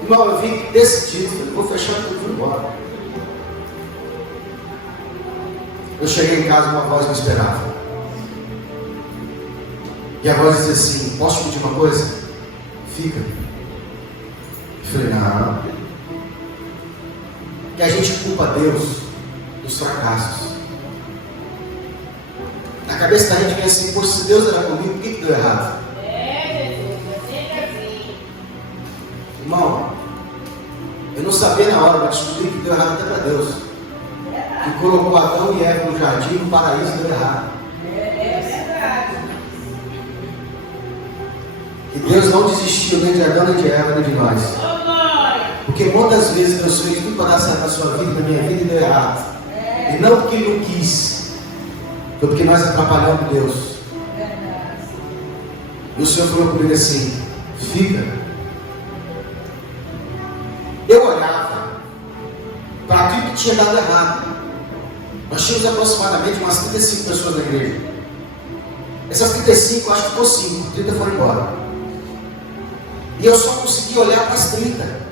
Irmão, eu vim decidido, vou fechar tudo e vou embora. Eu cheguei em casa, uma voz me esperava. E a voz dizia assim: posso te pedir uma coisa? Fica. Eu falei: não. Que a gente culpa Deus dos fracassos. Na cabeça da gente vem assim: poxa, se Deus era comigo, o que deu errado? Jesus, é sempre assim. Irmão, eu não sabia na hora, mas descobri que deu errado até para Deus. Que colocou Adão e Eva no jardim, no paraíso, deu errado. E Deus não desistiu nem de Adão, nem de Eva, nem de nós. Porque muitas vezes Deus fez tudo para dar certo na sua vida, na minha vida, e deu errado. E não porque Ele não quis, foi porque nós atrapalhamos Deus. E o Senhor falou comigo assim: fica. Eu olhava para aquilo que tinha dado errado. Nós tínhamos aproximadamente umas 35 pessoas na igreja. Essas 35, acho que ficou 5, 30 foram embora. E eu só consegui olhar para as 30.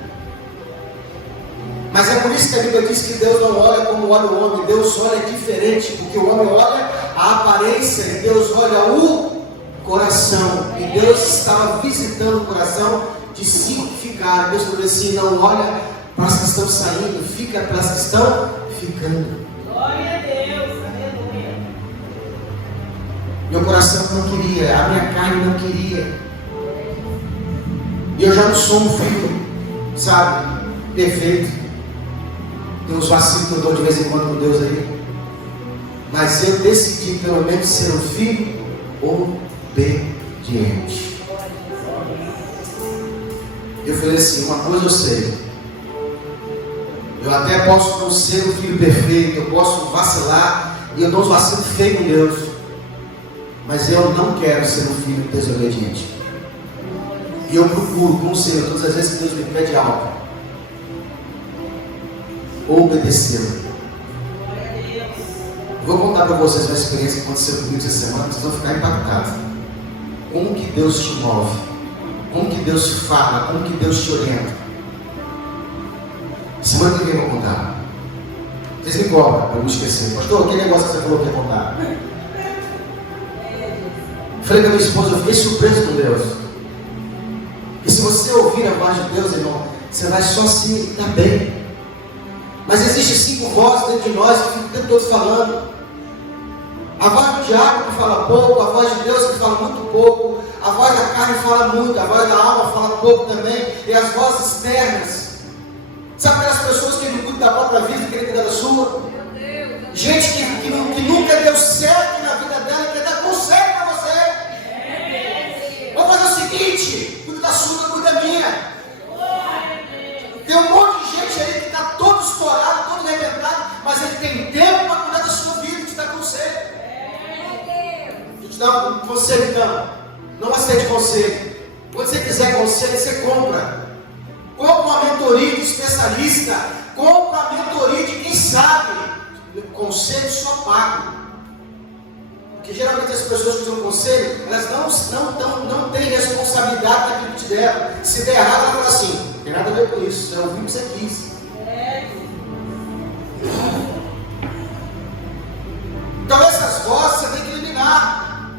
Mas é por isso que a Bíblia diz que Deus não olha como olha o homem. Deus olha diferente, porque o homem olha a aparência e Deus olha o coração. E Deus estava visitando o coração de simplificar. Deus falou assim: não olha para as que estão saindo, fica para as que estão ficando. Glória a Deus, aleluia. Meu coração não queria, a minha carne não queria. E eu já não sou um filho, sabe, perfeito. Tem uns vacilos que eu dou de vez em quando com Deus aí. Mas eu decidi pelo menos ser um filho obediente. Eu falei assim: uma coisa eu sei, Eu até posso não ser um filho perfeito, eu posso vacilar, e eu dou uns vacilos feios com Deus, mas eu não quero ser um filho desobediente. E eu procuro com o Senhor, todas as vezes que Deus me pede algo, obedecê-lo. Vou contar para vocês uma experiência que aconteceu comigo essa semana, vocês vão ficar impactados. Como que Deus te move, como que Deus te fala, como que Deus te orienta. Semana que vem eu vou contar. Vocês me cobram para eu não esquecer. Pastor, que negócio que você falou que ia contar? Falei com a minha esposa, eu fiquei surpreso com Deus. E se você ouvir a voz de Deus, irmão, você vai só se dar bem. Mas existem 5 vozes dentro de nós que ficam o tempo todo falando. A voz do diabo que fala pouco, a voz de Deus que fala muito pouco, a voz da carne fala muito, a voz da alma fala pouco também, e as vozes externas. Sabe aquelas pessoas que não cuidam da própria vida e querem cuidar da sua? Gente que nunca deu certo na vida dela e quer dar conselho para você. Vamos fazer o seguinte: cuida da sua, cuida da minha. Tem um monte de gente aí que está todo estourado, todo arrebentado, mas ele tem tempo para cuidar da sua vida e te dar conselho. Deixa eu te dar um conselho então. Não aceite conselho. Quando você quiser conselho, você compra. Compra uma mentoria de especialista. Compra a mentoria de quem sabe. O conselho só paga. Porque geralmente as pessoas que dão conselho, elas não têm responsabilidade daquilo que te deram. Se der errado, ela fala assim: não tem nada a ver com isso, eu ouvi o que você quis. Então essas vozes você tem que eliminar.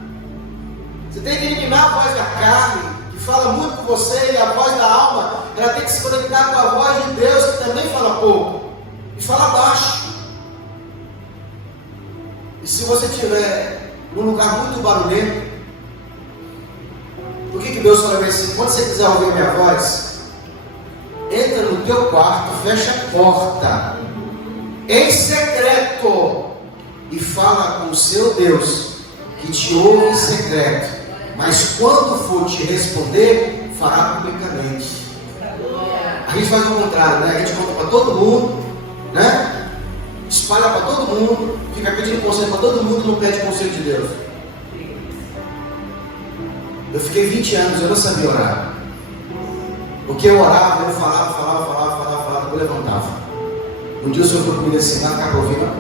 Você tem que eliminar a voz da carne, que fala muito com você, e a voz da alma, ela tem que se conectar com a voz de Deus, que também fala pouco e fala baixo. E se você estiver num lugar muito barulhento, por que Deus fala assim? Quando você quiser ouvir a minha voz, entra no teu quarto, fecha a porta em secreto e fala com o seu Deus, que te ouve em secreto, mas quando for te responder, fará publicamente. A gente faz o contrário, né? A gente conta para todo mundo, né? Espalha para todo mundo, fica pedindo conselho para todo mundo e não pede conselho de Deus. Eu fiquei 20 anos, eu não sabia orar. Porque eu orava, eu falava, eu levantava. Um dia o Senhor foi comigo assim, não ficar para ouvir não.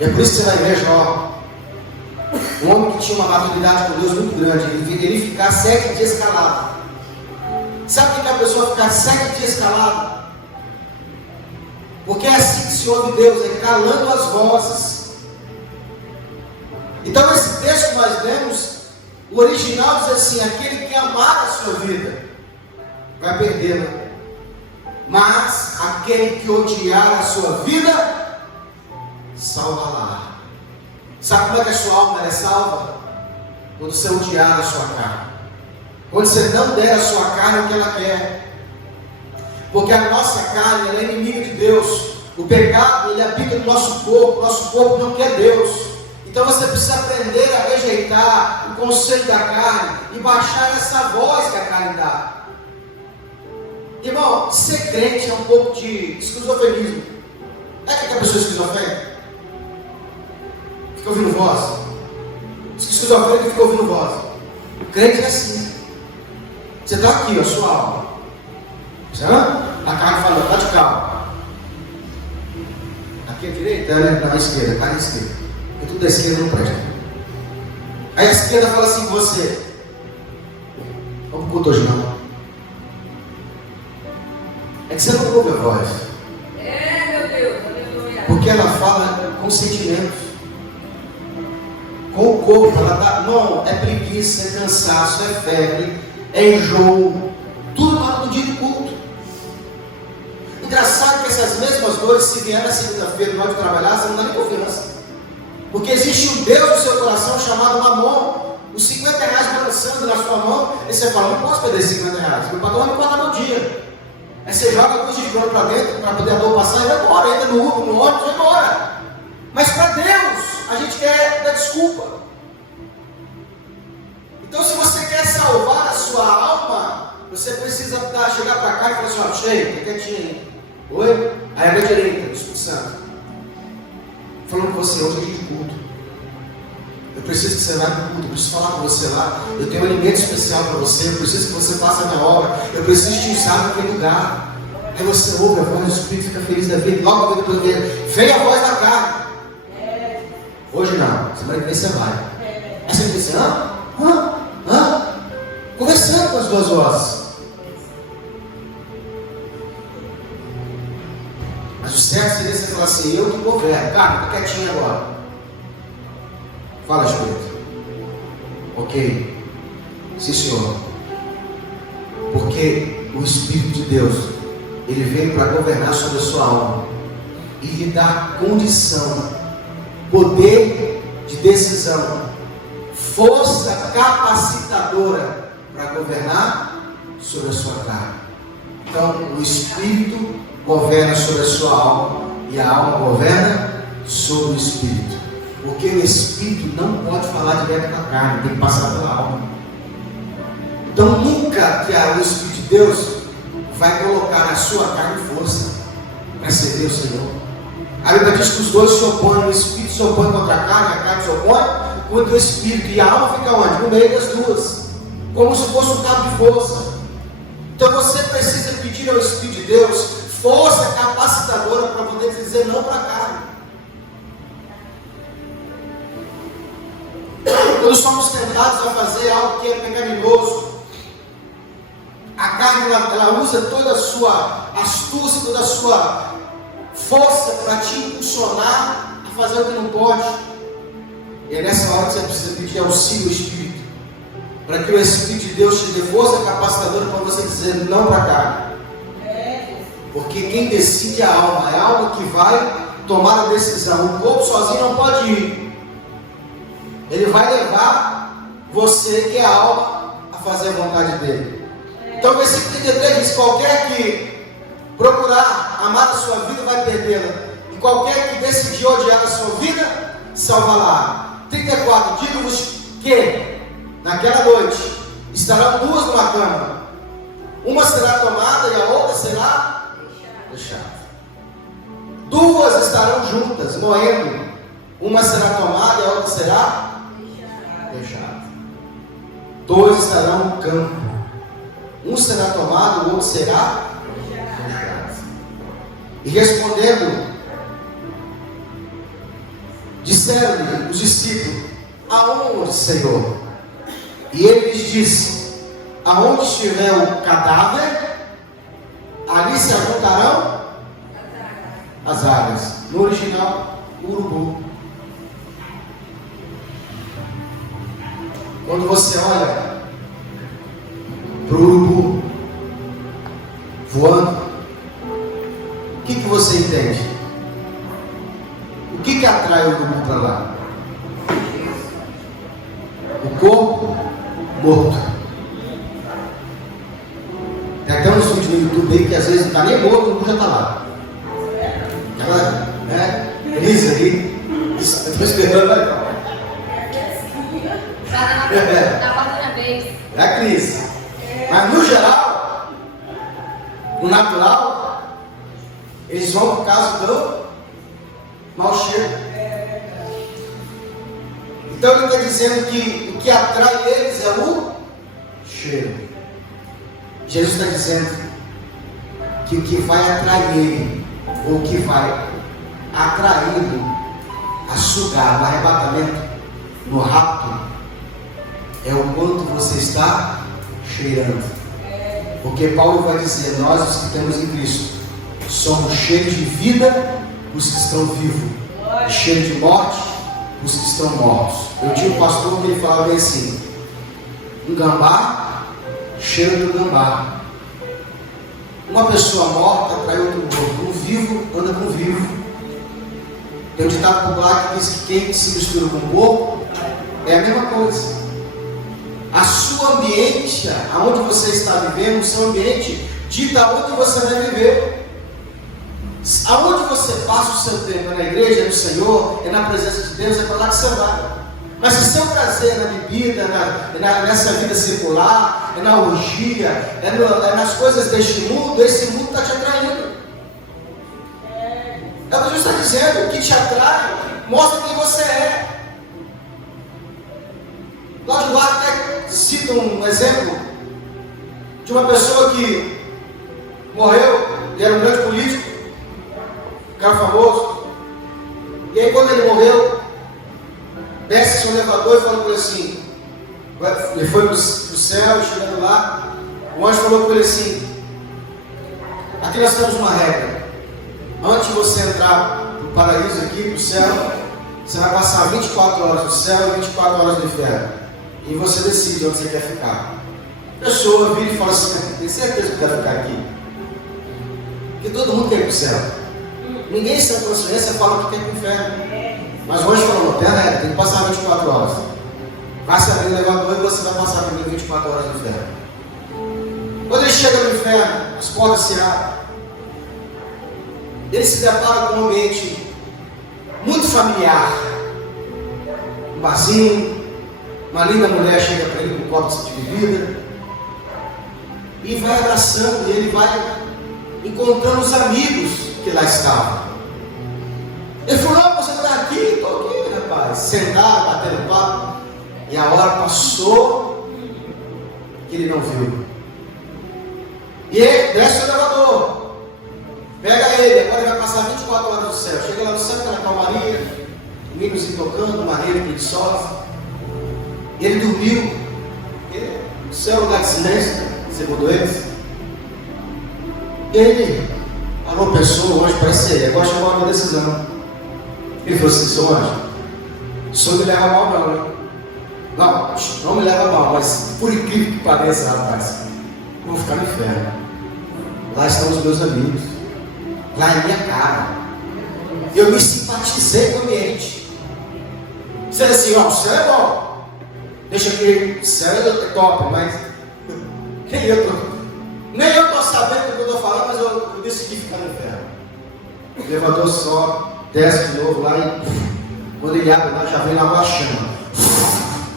E é por isso que você vai ver Jó, um homem que tinha uma maturidade com Deus muito grande, ele ficar 7 dias calado. Sabe o que a pessoa ficar 7 dias calado? Porque é assim que se ouve Deus, é calando as vozes. Então esse texto que nós lemos, o original diz assim: aquele que amar a sua vida vai perdê-la, mas aquele que odiar a sua vida salva-la. Sabe como é que a sua alma é salva? Quando você odiar a sua carne, quando você não der a sua carne o que ela quer. Porque a nossa carne, ela é inimiga de Deus. O pecado, ele habita no nosso corpo não quer Deus. Então você precisa aprender a rejeitar o conselho da carne e baixar essa voz que a carne dá. Irmão, ser crente é um pouco de esquizofrenismo. É que a pessoa é esquizofrênica? Fica ouvindo voz. Esquizofrênico fica ouvindo voz. O crente é assim. Você está aqui, a sua alma. A carne fala, está de calma. Aqui à direita, na esquerda, a carne à esquerda. E tudo da esquerda não presta. Aí a esquerda fala assim com você: vamos pro culto hoje não. É que você não ouve a voz. Meu Deus, aleluia. Porque ela fala com sentimentos, com o corpo. Ela dá, não, é preguiça, é cansaço, é febre, é enjoo. Tudo na hora do dia do culto. Engraçado que essas mesmas dores, se vier na segunda-feira na hora de trabalhar, você não dá nem confiança. Porque existe um Deus no seu coração chamado Mamon. Os 50 reais balançando na sua mão, e você fala: não posso perder 50 reais, meu patrão vai me contar meu dia. Aí você joga a cruz de pano para dentro, para poder a dor passar, e vai embora, entra no Uber, no ônibus, vai embora. Mas para Deus, a gente quer dar desculpa. Então, se você quer salvar a sua alma, Você precisa chegar para cá e falar assim, ó, cheio, fica quietinho aí. Oi? Aí a minha direita, do Espírito Santo. Falando com você, hoje é dia de culto. Eu preciso que você vá para o culto, eu preciso falar com você lá. Eu tenho um alimento especial para você, eu preciso que você faça a minha obra. Eu preciso te usar naquele lugar. Aí você ouve a voz do Espírito, fica feliz da vida. Logo depois vem a voz da carne. Hoje não, semana que vem você vai. Aí você diz assim, conversando com as duas vozes. Mas o certo seria você falar assim, eu que governo. Cara, fica quietinho agora. Fala, Espírito. Ok. Sim, Senhor. Porque o Espírito de Deus, ele veio para governar sobre a sua alma e lhe dar condição, poder de decisão, força capacitadora para governar sobre a sua carne. Então, o Espírito governa sobre a sua alma e a alma governa sobre o Espírito. Porque o Espírito não pode falar direto com a carne, tem que passar pela alma. Então, nunca que o Espírito de Deus vai colocar na sua carne força para servir o Senhor. A Bíblia diz que os dois se opõem, o Espírito se opõe contra a carne se opõe contra o Espírito, e a alma fica onde? No meio das duas, como se fosse um cabo de força. Então você precisa pedir ao Espírito de Deus força capacitadora para poder dizer não para a carne. Quando somos tentados a fazer algo que é pecaminoso, a carne ela usa toda a sua astúcia, toda a sua força para te impulsionar a fazer o que não pode. E é nessa hora que você precisa pedir auxílio ao Espírito, para que o Espírito de Deus te dê força capacitadora para você dizer não para a carne. Porque quem decide é a alma, é a alma que vai tomar a decisão. O corpo sozinho não pode ir. Ele vai levar você, que é a alma, a fazer a vontade dele. Então o versículo 33 diz, qualquer que procurar amar a sua vida vai perdê-la, e qualquer que decidir odiar a sua vida, salva-la. 34, digo-vos que naquela noite estarão duas numa cama, uma será tomada e a outra será deixada. Duas estarão juntas, moendo, uma será tomada e a outra será deixada. Dois estarão no campo, um será tomado, o outro será deixado. E respondendo, disseram-lhe os discípulos, aonde, Senhor? E ele lhes disse, aonde estiver o cadáver, ali se ajuntarão as águas. No original, urubu. Quando você olha para o urubu voando, o que você entende? O que atrai o urubu para lá? O corpo morto. Tem até uns vídeos no YouTube aí que às vezes não está nem morto, o urubu já está lá. Aquela crise ali, estou esperando aí. É a crise. Mas no geral, no natural, eles vão por causa do mau cheiro. Então ele está dizendo que o que atrai eles é o cheiro. Jesus está dizendo que o que vai atrair ele, ou o que vai atraí-lo a sugar no arrebatamento, no rapto, é o quanto você está cheirando. Porque Paulo vai dizer, nós os que temos em Cristo somos cheios de vida os que estão vivos, e cheios de morte os que estão mortos. Eu tinha um pastor que ele falava bem assim, um gambá cheira do gambá. Uma pessoa morta atrai outro morto, um vivo anda com o vivo. Tem um ditado popular que diz que quem se mistura com o corpo é a mesma coisa. A sua ambiente, aonde você está vivendo, o seu ambiente dita aonde você vai viver. Aonde você passa o seu tempo, é na igreja, é no Senhor, é na presença de Deus, é para lá que você vai. Mas se seu prazer é na bebida, nessa vida secular, é na orgia, é nas coisas deste mundo, esse mundo está te atraindo. É o que Jesus está dizendo, o que te atrai mostra quem você é. Cláudio Duarte até cita um exemplo de uma pessoa que morreu, ele era um grande político, um cara famoso, e aí quando ele morreu, desce seu elevador e falou com ele assim, ele foi para o céu, chegando lá, o anjo falou com ele assim, aqui nós temos uma regra, antes de você entrar no paraíso aqui, para o céu, você vai passar 24 horas no céu e 24 horas no inferno, e você decide onde você quer ficar. A pessoa vira e fala assim, tem certeza que vai ficar aqui? Porque todo mundo quer ir para o céu, ninguém sem consciência fala que quer ir para o inferno. Mas hoje falou, tem a regra, tem que passar 24 horas. Passa abrir o elevador e você vai passar primeiro 24 horas no inferno. Quando ele chega no inferno, as portas se abrem. Ele se depara com um ambiente muito familiar. Um barzinho, uma linda mulher chega para ele com um copo de bebida. E vai abraçando, e ele vai encontrando os amigos que lá estavam. Ele falou, não, você está aqui? Estou aqui, rapaz. Sentaram, bateram papo. E a hora passou que ele não viu. E ele desce o elevador. Pega ele, agora ele vai passar 24 horas no céu. Chega lá no céu, está na calmaria, amigos se tocando, uma rede preguiçosa. E ele dormiu. O céu é um lugar de silêncio, segundo eles. E ele falou, pessoa, hoje parece ser ele, agora chegou uma decisão. Ele falou assim, seu anjo, o senhor me leva mal não, né? Não me leva mal, mas por incrível que pareça, rapaz, eu vou ficar no inferno. Lá estão os meus amigos, lá é minha cara. Eu me simpatizei com o ambiente. Você diz assim, ó, o céu é bom, deixa que o céu é top, mas nem eu estou sabendo do que eu estou falando, mas eu decidi ficar no inferno. O elevador sobe, desce de novo lá e quando ele abre lá, já vem lá uma chama,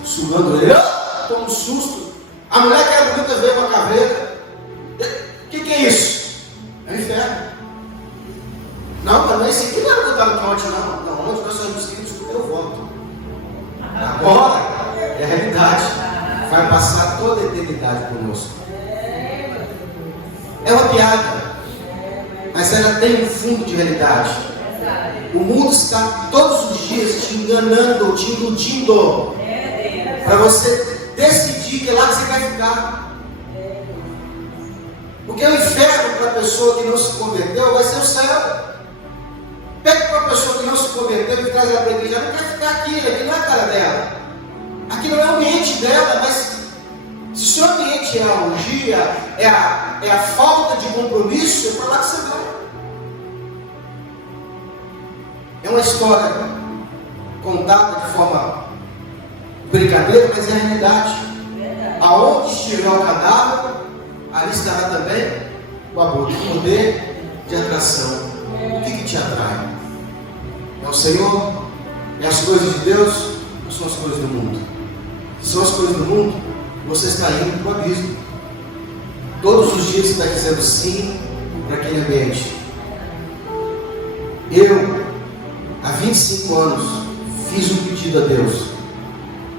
sugando ele. Toma um susto. A mulher que era bonita veio uma caveira. O que é isso? É o inferno. Não, mas não é esse aqui, não é contado com ontem, não. Não, onde nós somos inscritos, eu volto. Agora é a realidade. Vai passar toda a eternidade conosco. É uma piada, mas ela tem um fundo de realidade. O mundo está todos os dias te enganando, te iludindo, para você decidir que é lá que você vai ficar. Porque o inferno para a pessoa que não se converteu vai ser o céu. Pega para a pessoa que não se converteu e traz ela para a igreja, ela não quer ficar aqui não é a cara dela. Aqui não é o ambiente dela, mas se o seu ambiente é a orgia, é a falta de compromisso, é para lá que você vai. É uma história contada de forma brincadeira, mas é a realidade. Aonde estiver o cadáver, ali estará também o amor, o poder de atração. O que te atrai? É o Senhor? É as coisas de Deus? Ou são as coisas do mundo? Se são as coisas do mundo, você está indo para o abismo. Todos os dias você está dizendo sim para aquele ambiente. Eu, há 25 anos, fiz um pedido a Deus.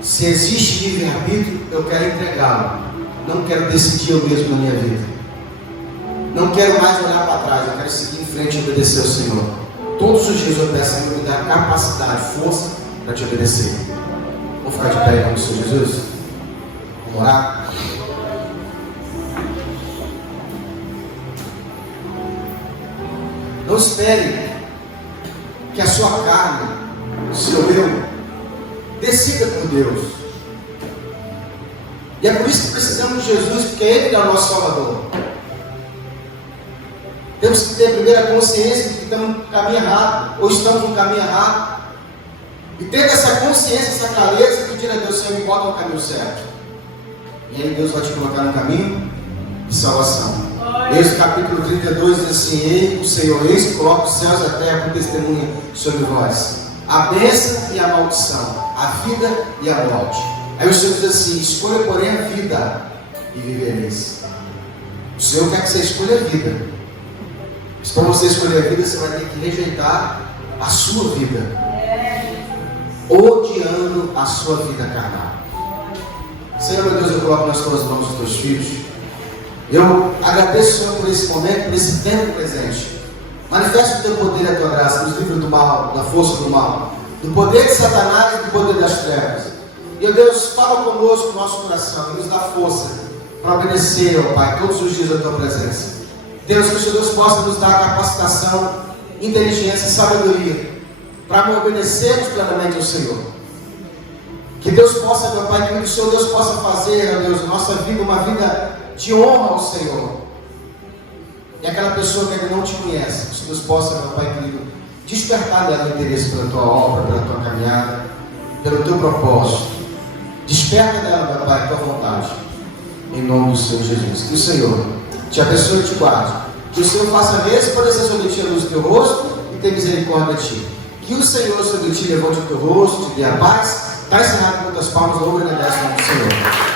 Se existe livre-arbítrio, eu quero entregá-lo. Não quero decidir eu mesmo na minha vida. Não quero mais olhar para trás, eu quero seguir em frente e obedecer ao Senhor. Todos os dias eu peço a Ele me dar capacidade, força para te obedecer. Vamos ficar de pé em nome do Senhor Jesus? Vamos orar? Não espere que a sua carne, o seu eu, decida por Deus. E é por isso que precisamos de Jesus, porque Ele é o nosso Salvador. Temos que ter primeiro a consciência de que estamos no caminho errado, ou estamos no caminho errado. E tendo essa consciência, essa clareza, pedir a Deus, Senhor, me bota no caminho certo. E aí Deus vai te colocar no caminho de salvação. Êxodo capítulo 32 diz assim: Ei, o Senhor, eis que coloca os céus e a terra por testemunha sobre vós, a bênção e a maldição, a vida e a morte. Aí o Senhor diz assim: escolha, porém, a vida e vivereis. O Senhor quer que você escolha a vida. Mas para você escolher a vida, você vai ter que rejeitar a sua vida, odiando a sua vida carnal. Senhor, meu Deus, eu coloco nas tuas mãos os teus filhos. Eu agradeço, Senhor, por esse momento, por esse tempo presente. Manifesta o teu poder e a tua graça, nos livra do mal, da força do mal, do poder de Satanás e do poder das trevas. E, Deus, fala conosco no nosso coração e nos dá força para obedecer, ó Pai, todos os dias da tua presença. Deus, que o Senhor Deus possa nos dar capacitação, inteligência e sabedoria para obedecermos plenamente ao Senhor. Que Deus possa, meu Pai, que o Senhor Deus possa fazer, ó Deus, a nossa vida uma vida de honra ao Senhor. E aquela pessoa que ainda não te conhece, que o Senhor Deus possa, meu Pai querido, despertar dela o interesse pela tua obra, pela tua caminhada, pelo teu propósito. Desperta dela, meu Pai, a tua vontade. Em nome do Senhor Jesus. Que o Senhor te abençoe e te guarde. Que o Senhor faça resplandecer sobre ti a luz do teu rosto e tenha misericórdia de ti. Que o Senhor sobre ti levante o teu rosto, te dê a paz. Está ensinado com muitas palmas, louva e agradece o nome do Senhor.